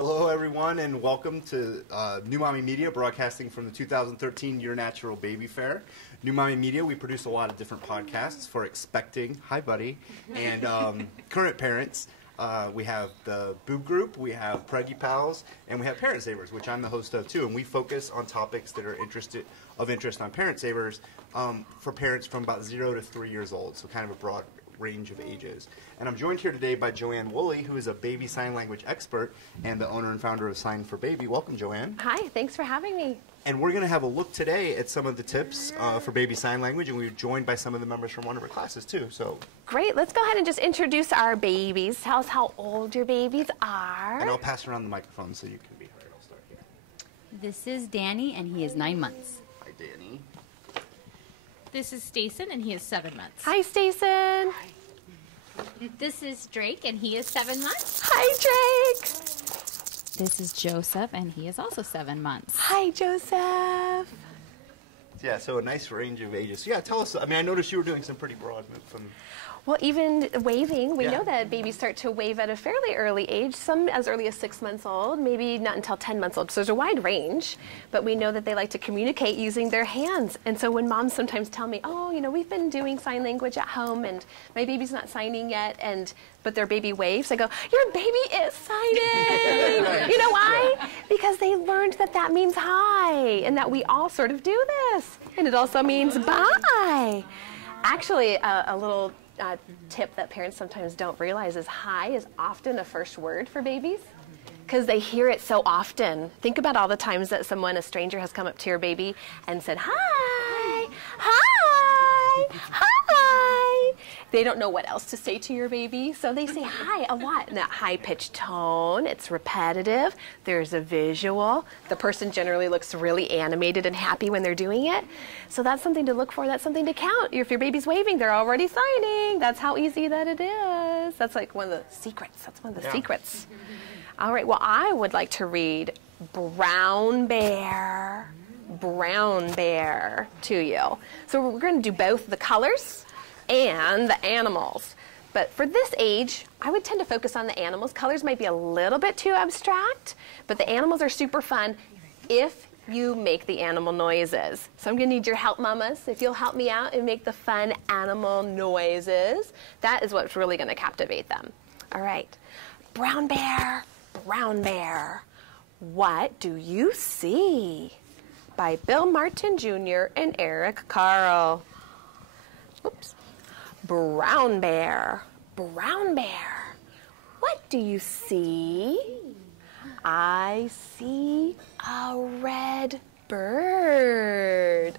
Hello, everyone, and welcome to New Mommy Media, broadcasting from the 2013 Your Natural Baby Fair. New Mommy Media, we produce a lot of different podcasts for expecting, hi buddy, and current parents. We have the Boob Group, we have Preggy Pals, and we have Parent Savers, which I'm the host of too. And we focus on topics that are of interest on Parent Savers for parents from about 0 to 3 years old, so kind of a broad range of ages. And I'm joined here today by Joanne Woolley, who is a baby sign language expert and the owner and founder of Sign for Baby. Welcome, Joanne. Hi, thanks for having me. And we're going to have a look today at some of the tips for baby sign language, and we're joined by some of the members from one of our classes too. So great, let's go ahead and just introduce our babies. Tell us how old your babies are. And I'll pass around the microphone so you can be heard. I'll start here. This is Danny, and he is 9 months. Hi, Danny. This is Stacen, and he is 7 months. Hi, Stacen. This is Drake, and he is 7 months. Hi, Drake. This is Joseph, and he is also 7 months. Hi, Joseph. Yeah, so a nice range of ages. So yeah, tell us, I mean, I noticed you were doing some pretty broad moves. Well, even waving, we know that babies start to wave at a fairly early age, some as early as 6 months old, maybe not until 10 months old. So there's a wide range, but we know that they like to communicate using their hands. And so when moms sometimes tell me, oh, you know, we've been doing sign language at home and my baby's not signing yet, but their baby waves, I go, your baby is signing. You know why? Because they learned that that means hi and that we all sort of do this. And it also means bye. Actually, a little tip that parents sometimes don't realize is hi is often a first word for babies because they hear it so often. Think about all the times that a stranger has come up to your baby and said, hi, hi, hi. They don't know what else to say to your baby, so they say hi a lot in that high-pitched tone. It's repetitive. There's a visual. The person generally looks really animated and happy when they're doing it. So that's something to look for. That's something to count. If your baby's waving, they're already signing. That's how easy that it is. That's like one of the secrets. That's one of the secrets. All right, well, I would like to read brown bear to you. So we're going to do both the colors and the animals. But for this age, I would tend to focus on the animals. Colors might be a little bit too abstract, but the animals are super fun if you make the animal noises. So I'm gonna need your help, mamas. If you'll help me out and make the fun animal noises, that is what's really gonna captivate them. All right, brown bear, what do you see? By Bill Martin Jr. and Eric Carle. Oops. Brown bear, what do you see? I see a red bird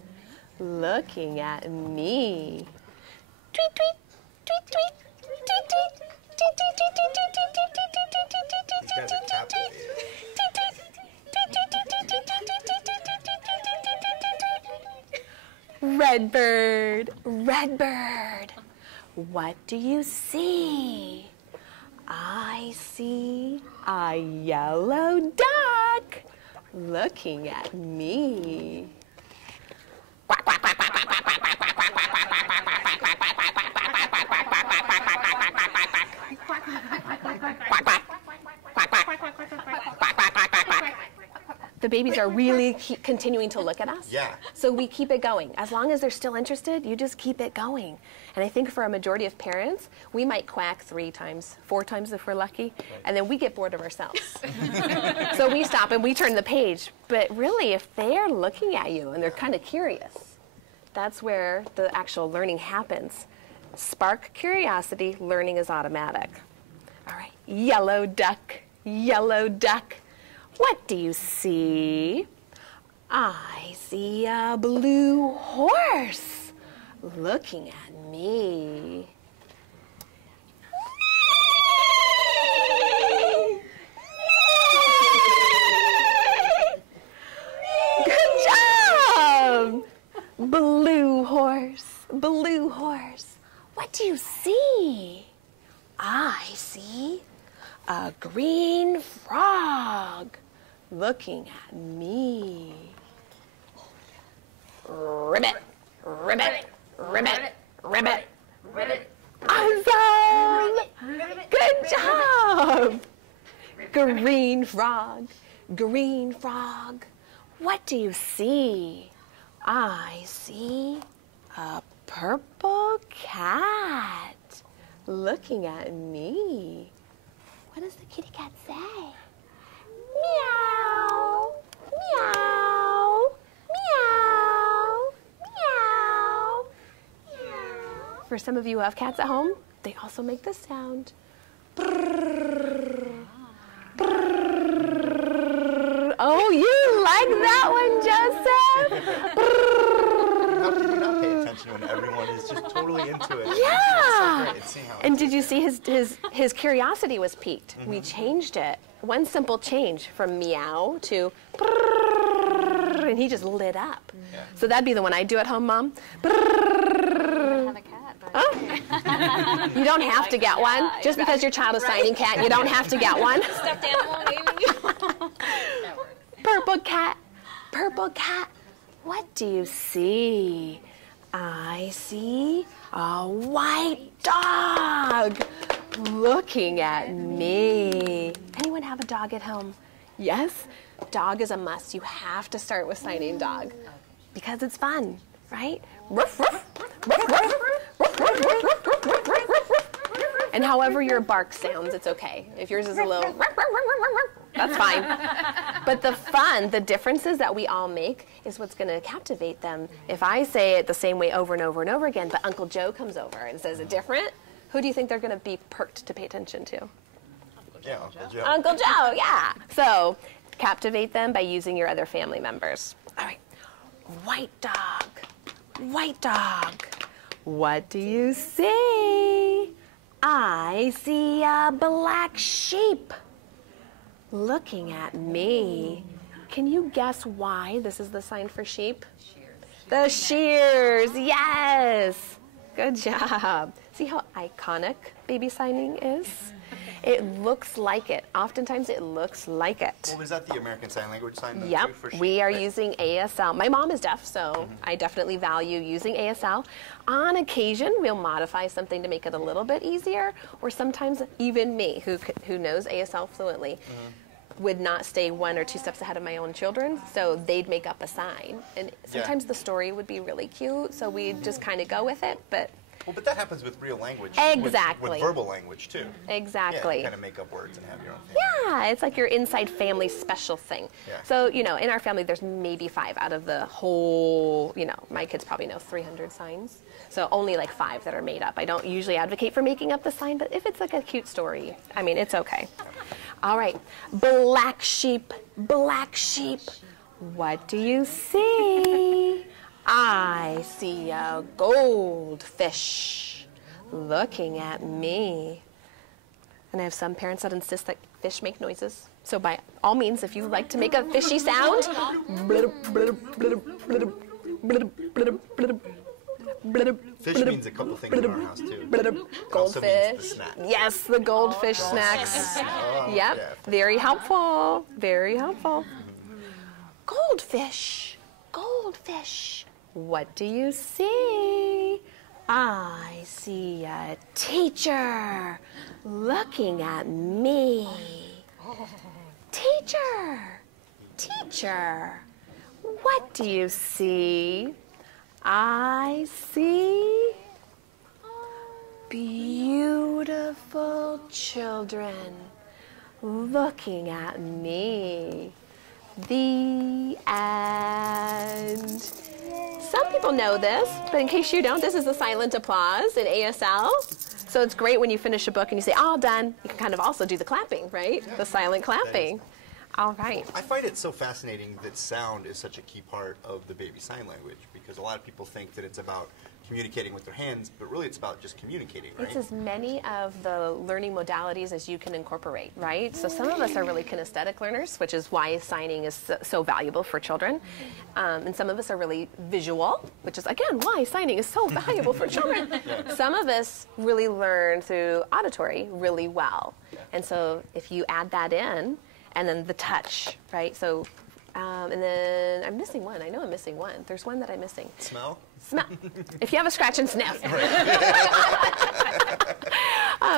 looking at me. Tweet, tweet, tweet, tweet, tweet, tweet, tweet, tweet, tweet, red bird. What do you see? I see a yellow duck looking at me. Quack, quack, quack, quack, quack, quack, quack, quack, quack, quack, quack, quack, quack, quack, quack, quack, quack, quack, the babies are really continuing to look at us. Yeah. So we keep it going. As long as they're still interested, you just keep it going. And I think for a majority of parents, we might quack 3 times, 4 times if we're lucky, and then we get bored of ourselves. So we stop and we turn the page. But really, if they're looking at you and they're kind of curious, that's where the actual learning happens. Spark curiosity, learning is automatic. All right, yellow duck. What do you see? I see a blue horse looking at me. Good job! Blue horse. What do you see? I see a green frog looking at me. Ribbit. Awesome! Good job! Green frog, green frog, what do you see? I see a purple cat looking at me. What does the kitty cat say? Meow, meow, meow, meow, meow. For some of you who have cats at home, they also make this sound. Brrr, brrr. Oh, you like that one, Joseph? How can you not pay attention when everyone is just totally into it? Yeah. It's so great. Seeing how And did you see his curiosity was piqued? We changed it. One simple change from meow to brrr, and he just lit up. Yeah. So that'd be the one I do at home, Mom. I have a cat. But Oh. You don't have to get one. Just because your child is signing cat, you don't have to get one. Stuffed animal, maybe. Purple cat, purple cat, what do you see? I see a white dog looking at me. Anyone have a dog at home? Yes? Dog is a must. You have to start with signing dog because it's fun, right? Ruff, ruff, ruff, ruff, ruff, ruff, ruff, ruff, ruff, ruff, ruff, ruff. And however your bark sounds, it's okay. If yours is a little, that's fine. But the fun, the differences that we all make is what's going to captivate them. If I say it the same way over and over and over again, but Uncle Joe comes over and says it different, who do you think they're going to be perked to pay attention to? Yeah, Uncle Joe. Uncle Joe, yeah. So captivate them by using your other family members. All right. White dog, white dog, what do you see? I see a black sheep looking at me. Can you guess why this is the sign for sheep? The shears, yes. Good job. See how iconic baby signing is? It looks like it. Oftentimes it looks like it. Well, is that the American Sign Language sign? Though, Yep, too, for we sheep, are right? using ASL. My mom is deaf, so I definitely value using ASL. On occasion, we'll modify something to make it a little bit easier, or sometimes even me, who knows ASL fluently, would not stay 1 or 2 steps ahead of my own children, so they'd make up a sign. And sometimes the story would be really cute, so we'd just kind of go with it, but... Well, but that happens with real language. Exactly. With verbal language, too. Exactly. Yeah, kind of make up words and have your own thing. Yeah, it's like your inside family special thing. Yeah. So, in our family, there's maybe 5 out of the whole, my kids probably know 300 signs. So only like 5 that are made up. I don't usually advocate for making up the sign, but if it's like a cute story, it's okay. All right, black sheep, what do you see? I see a goldfish looking at me. And I have some parents that insist that fish make noises. So by all means, if you like to make a fishy sound, Fish means a couple things in our house, too. Also means the goldfish. snack. Yes, the goldfish snacks. Oh, Yep, yeah. very helpful, very helpful. Goldfish, goldfish, what do you see? I see a teacher looking at me. Teacher, teacher, what do you see? I see beautiful children looking at me. The end. Some people know this, but in case you don't, this is the silent applause in ASL. So it's great when you finish a book and you say, all done. You can kind of also do the clapping, right? The silent clapping. All right. I find it so fascinating that sound is such a key part of the baby sign language, because a lot of people think that it's about communicating with their hands, but really it's about just communicating, right? It's as many of the learning modalities as you can incorporate, right? So some of us are really kinesthetic learners, which is why signing is so valuable for children. And some of us are really visual, which is, again, why signing is so valuable for children. Some of us really learn through auditory really well. And so if you add that in, and then the touch, right? So, and then I'm missing one. I know I'm missing one. There's one that I'm missing. Smell? Smell. If you have a scratch and sniff.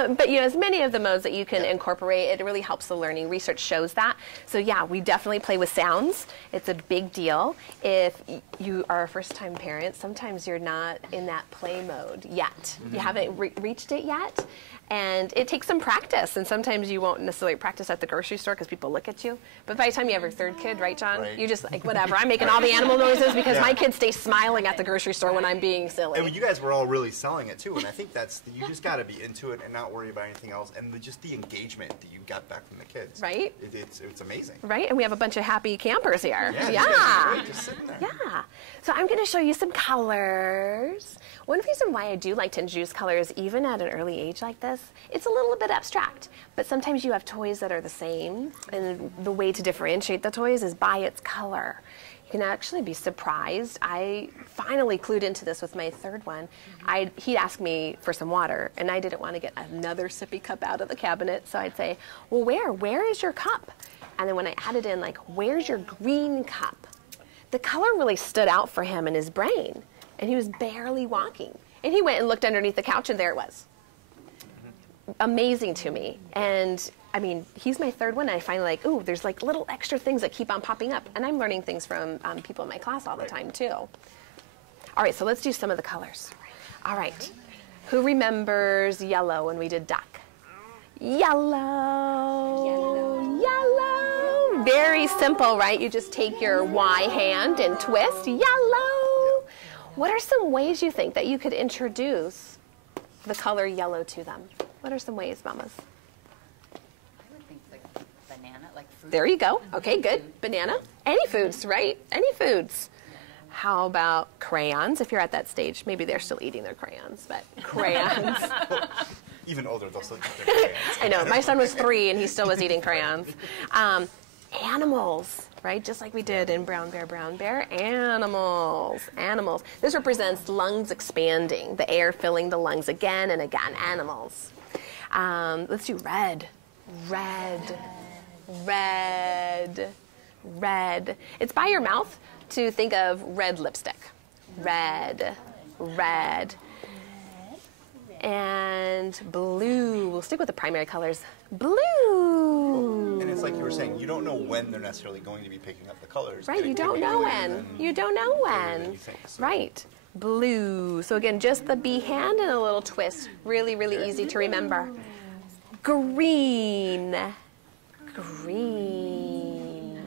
But as many of the modes that you can incorporate, it really helps the learning. Research shows that. So yeah, we definitely play with sounds. It's a big deal. If you are a first-time parent, sometimes you're not in that play mode yet. You haven't reached it yet. And it takes some practice, and sometimes you won't necessarily practice at the grocery store because people look at you. But by the time you have your third kid, right, John? Right. You're just like, whatever, I'm making all the animal noises because my kids stay smiling at the grocery store when I'm being silly. And you guys were all really selling it too, and I think you just got to be into it and not worry about anything else, and just the engagement that you got back from the kids. Right? It's amazing. Right, and we have a bunch of happy campers here. Yeah. You guys are great, just sitting there. Yeah. So I'm going to show you some colors. One reason why I do like to introduce colors even at an early age like this, it's a little bit abstract, but sometimes you have toys that are the same, and the way to differentiate the toys is by its color. You can actually be surprised. I finally clued into this with my third one. He'd ask me for some water, and I didn't want to get another sippy cup out of the cabinet, so I'd say, well, where is your cup? And then when I added in, like, where's your green cup? The color really stood out for him in his brain, and he was barely walking. And he went and looked underneath the couch, and there it was. Amazing to me. And I mean, he's my third one, and I find like, ooh, there's like little extra things that keep on popping up. And I'm learning things from people in my class all the time, too. All right, so let's do some of the colors. All right. Who remembers yellow when we did duck? Yellow. Yellow. Yellow. Very simple, right? You just take your Y hand and twist. Yellow. What are some ways you think that you could introduce the color yellow to them? What are some ways, mamas? I would think like banana, like fruit. There you go. Okay, good. Banana. Any foods, right? Any foods. How about crayons? If you're at that stage, maybe they're still eating their crayons, but crayons. Even older, they'll still eat their crayons. I know. My son was 3 and he still was eating crayons. Animals, right? Just like we did in Brown Bear. Animals. Animals. This represents lungs expanding, the air filling the lungs again and again. Animals. Let's do red. Red. Red. Red. It's by your mouth to think of red lipstick. Red. Red. And blue. We'll stick with the primary colors. Blue. And it's like you were saying, you don't know when they're necessarily going to be picking up the colors. Right, you don't know when. You don't know when. You think, so. Right. Blue. So again, just the B hand and a little twist. Really, really easy to remember. Green. Green.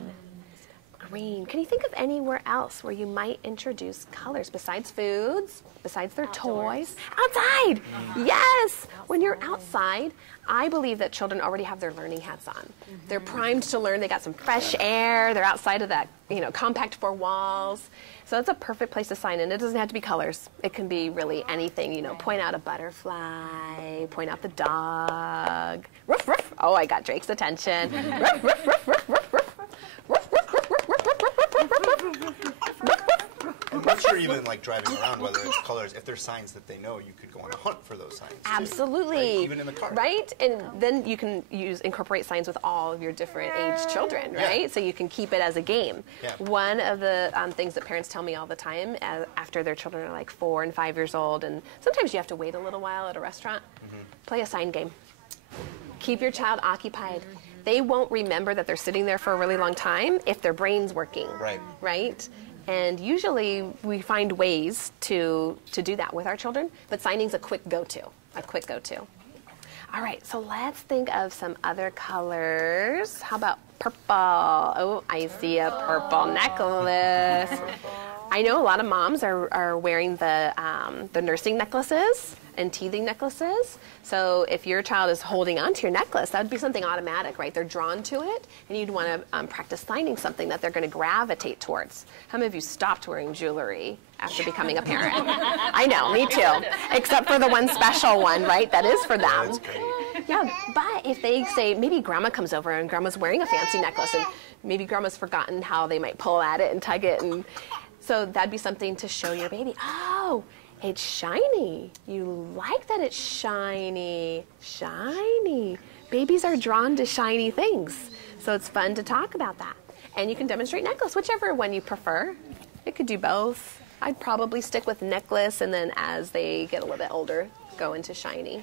Green. Can you think of anywhere else where you might introduce colors besides foods, besides their toys? Outside! Yes! When you're outside, I believe that children already have their learning hats on. They're primed to learn. They got some fresh air. They're outside of that, compact 4 walls. So it's a perfect place to sign in. It doesn't have to be colors. It can be really anything, point out a butterfly, point out the dog. Ruff, ruff. Oh, I got Drake's attention. Ruff, ruff, ruff, ruff, ruff, ruff. Ruff, ruff, ruff, ruff, ruff, ruff, And once you're even like driving around, whether it's colors, if there's signs that they know, you could go on a hunt for those signs. too, Absolutely. right? Even in the car. Right? And then you can incorporate signs with all of your different age children, right? Yeah. So you can keep it as a game. Yeah. One of the things that parents tell me all the time after their children are like 4 and 5 years old, and sometimes you have to wait a little while at a restaurant, play a sign game. Keep your child occupied. They won't remember that they're sitting there for a really long time if their brain's working. Right. Right? And usually we find ways to do that with our children, but signing's a quick go-to. All right, so let's think of some other colors. How about purple? Oh, I see a purple necklace. I know a lot of moms are wearing the nursing necklaces and teething necklaces. So if your child is holding onto your necklace, that would be something automatic, right? They're drawn to it, and you'd want to practice signing something that they're going to gravitate towards. How many of you stopped wearing jewelry after becoming a parent? I know, me too. Except for the one special one, right? That is for them. That's great. Yeah, but if they say, maybe grandma comes over and grandma's wearing a fancy necklace, and maybe grandma's forgotten how they might pull at it and tug it, and so that'd be something to show your baby. Oh, it's shiny. You like that it's shiny. Shiny. Babies are drawn to shiny things. So it's fun to talk about that. And you can demonstrate necklace, whichever one you prefer. It could do both. I'd probably stick with necklace, and then as they get a little bit older, go into shiny.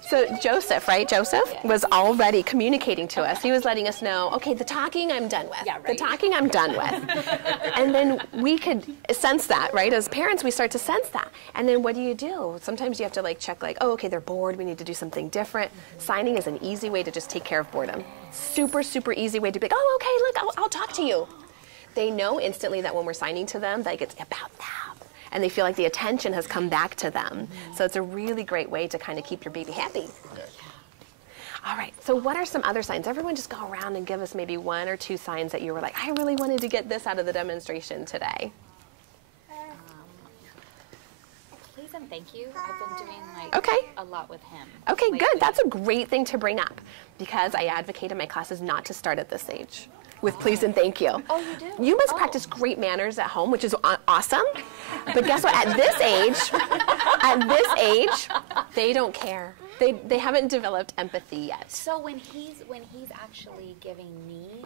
So Joseph, right? Joseph was already communicating to us. He was letting us know, okay, the talking I'm done with. Yeah, right. The talking I'm done with. And then we could sense that, right? As parents, we start to sense that. And then what do? Sometimes you have to like check like, oh, okay, they're bored. We need to do something different. Signing is an easy way to just take care of boredom. Super, super easy way to be like, oh, okay, look, I'll talk to you. They know instantly that when we're signing to them, like it's about them. And they feel like the attention has come back to them. So it's a really great way to kind of keep your baby happy. All right, so what are some other signs? Everyone just go around and give us maybe 1 or 2 signs that you were like, I really wanted to get this out of the demonstration today. Please and thank you. I've been doing like a lot with him. Okay, lately. good. That's a great thing to bring up because I advocate in my classes not to start at this age with please and thank you. Oh, you do? You must practice great manners at home, which is awesome. But guess what? At this age, they don't care. They haven't developed empathy yet. So when he's actually giving me,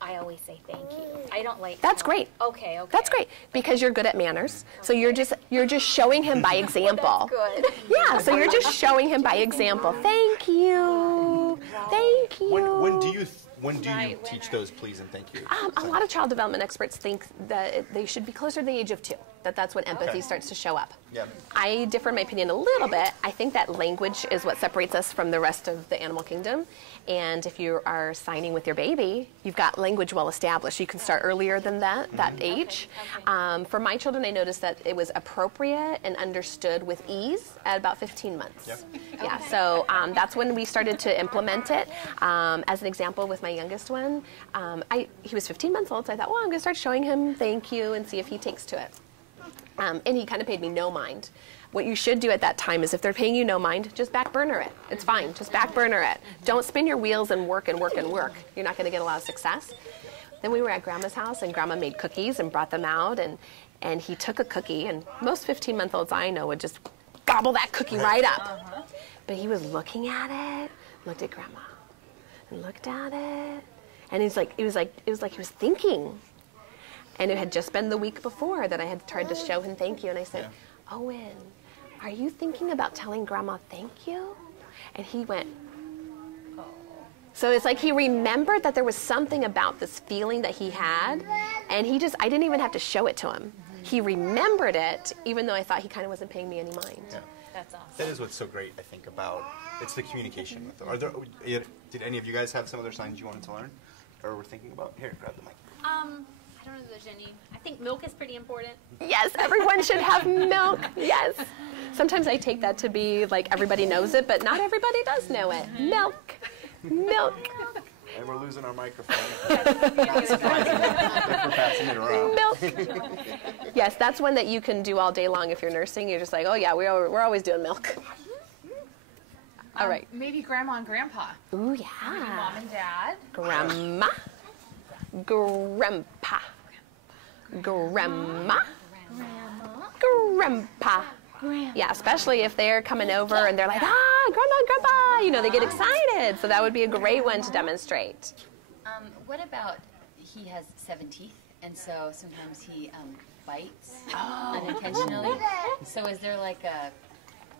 I always say thank you. I don't like. That's great. Okay. That's great because you're good at manners. So you're just showing him by example. Good. Yeah. So you're just showing him by example. Thank you. Thank you. When do you teach those please and thank you? A lot of child development experts think that they should be closer to the age of 2. That's when empathy starts to show up. Yeah. I differ in my opinion a little bit. I think that language is what separates us from the rest of the animal kingdom. And if you are signing with your baby, you've got language well established. You can start earlier than that age. For my children, I noticed that it was appropriate and understood with ease at about 15 months. Yep. Yeah, so that's when we started to implement it. As an example, with my youngest one, he was 15 months old, so I thought, well, I'm going to start showing him thank you and see if he takes to it. And he kind of paid me no mind. What you should do at that time is if they're paying you no mind, just back burner it. It's fine. Just back burner it. Don't spin your wheels and work and work and work. You're not going to get a lot of success. Then we were at Grandma's house, and Grandma made cookies and brought them out, and he took a cookie, and most 15-month-olds I know would just gobble that cookie right up. But he was looking at it, looked at Grandma, and looked at it, and it was like he was thinking. And it had just been the week before that I had tried to show him thank you, and I said, Owen, are you thinking about telling Grandma thank you? And he went, oh. So it's like he remembered that there was something about this feeling that he had, and I didn't even have to show it to him. He remembered it, even though I thought he kind of wasn't paying me any mind. Yeah. That's awesome. That is what's so great, I think, about it's the communication with them. Did any of you guys have some other signs you wanted to learn or were thinking about? Here, grab the mic. I don't know if there's any. I think milk is pretty important. Yes, everyone should have milk. Yes. Sometimes I take that to be like everybody knows it, but not everybody does know it. Milk. Milk. And we're losing our microphone. Not surprisingly, if we're passing it around. Milk. Yes, that's one that you can do all day long if you're nursing. You're just like, oh yeah, we're always doing milk. All right. Maybe grandma and grandpa. Ooh, yeah. Maybe mom and dad. Grandma. Grandpa. Grandma. Grandpa. Yeah, especially if they're coming over and they're like, grandma, grandpa, they get excited. So that would be a great one to demonstrate. What about he has 7 teeth, and so sometimes he bites unintentionally. So is there like a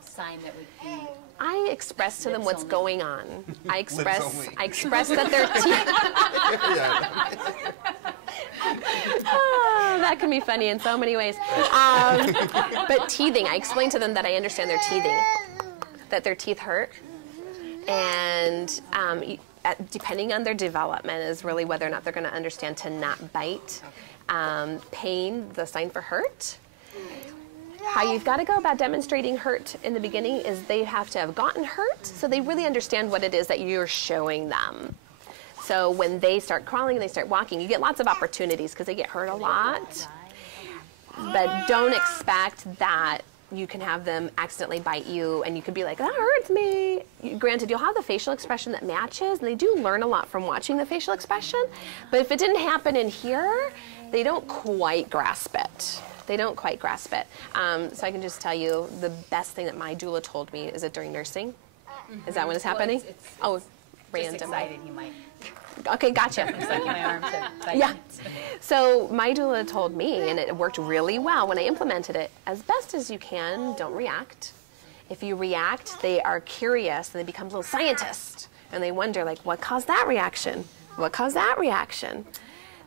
sign that would be? I express to them Lips what's only. going on. I express that their teeth. That can be funny in so many ways. But teething, I explain to them that I understand their teething, that their teeth hurt, and depending on their development is really whether or not they're going to understand to not bite. Pain, the sign for hurt. How you've got to go about demonstrating hurt in the beginning is they have to have gotten hurt, so they really understand what it is that you're showing them. So when they start crawling and they start walking, you get lots of opportunities because they get hurt a lot. But don't expect that you can have them accidentally bite you and you could be like, that hurts me. Granted, you'll have the facial expression that matches, and they do learn a lot from watching the facial expression. But if it didn't happen in here, they don't quite grasp it. They don't quite grasp it. So I can just tell you the best thing that my doula told me is it during nursing. Is that when it's happening? Well, random. just excited he might. Okay, gotcha. It's like my arm to bite. Yeah. So my doula told me, and it worked really well when I implemented it, as best as you can, don't react. If you react, they are curious and they become little scientists. And they wonder, like, what caused that reaction? What caused that reaction?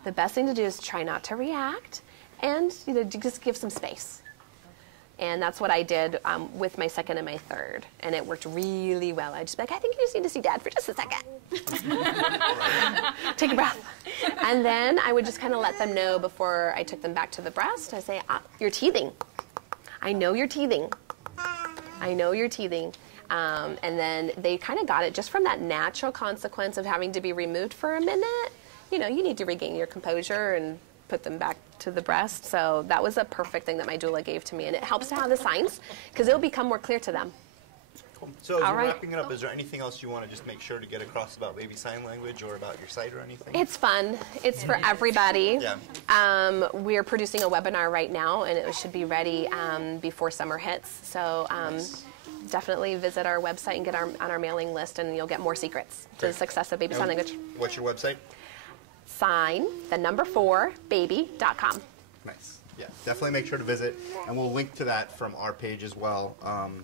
The best thing to do is try not to react and just give some space. And that's what I did with my second and my third. And it worked really well. I'd just be like, I think you just need to see Dad for just a second. Take a breath. And then I would just kind of let them know before I took them back to the breast. I say, you're teething. I know you're teething. I know you're teething. And then they kind of got it just from that natural consequence of having to be removed for a minute. You need to regain your composure and put them back to the breast. So that was a perfect thing that my doula gave to me. And it helps to have the signs because it'll become more clear to them. Cool. So as we're wrapping it up, is there anything else you want to just make sure to get across about baby sign language or about your site or anything? It's fun. It's for everybody. Yeah. We're producing a webinar right now, and it should be ready before summer hits. So definitely visit our website and get on our mailing list, and you'll get more secrets to the success of baby sign language. What's your website? sign4baby.com. Nice. Yeah, definitely make sure to visit, and we'll link to that from our page as well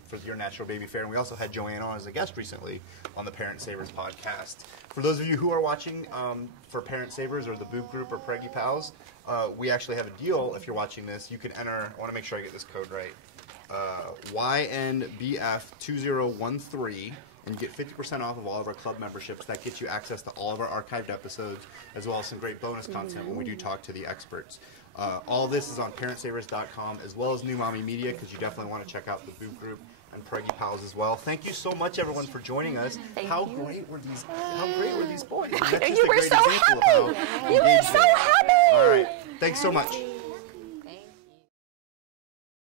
for Your Natural Baby Fair. And we also had Joanne on as a guest recently on the Parent Savers podcast. For those of you who are watching for Parent Savers or the Boob Group or Preggy Pals, we actually have a deal. If you're watching this, you can enter, I want to make sure I get this code right, YNBF2013, and you get 50% off of all of our club memberships. That gets you access to all of our archived episodes, as well as some great bonus content when we do talk to the experts. All this is on parentsavers.com, as well as New Mommy Media, because you definitely want to check out the Boob Group and Preggy Pals as well. Thank you so much, everyone, for joining us. How great were these boys? You were so happy. You were so happy. All right. Thanks so much.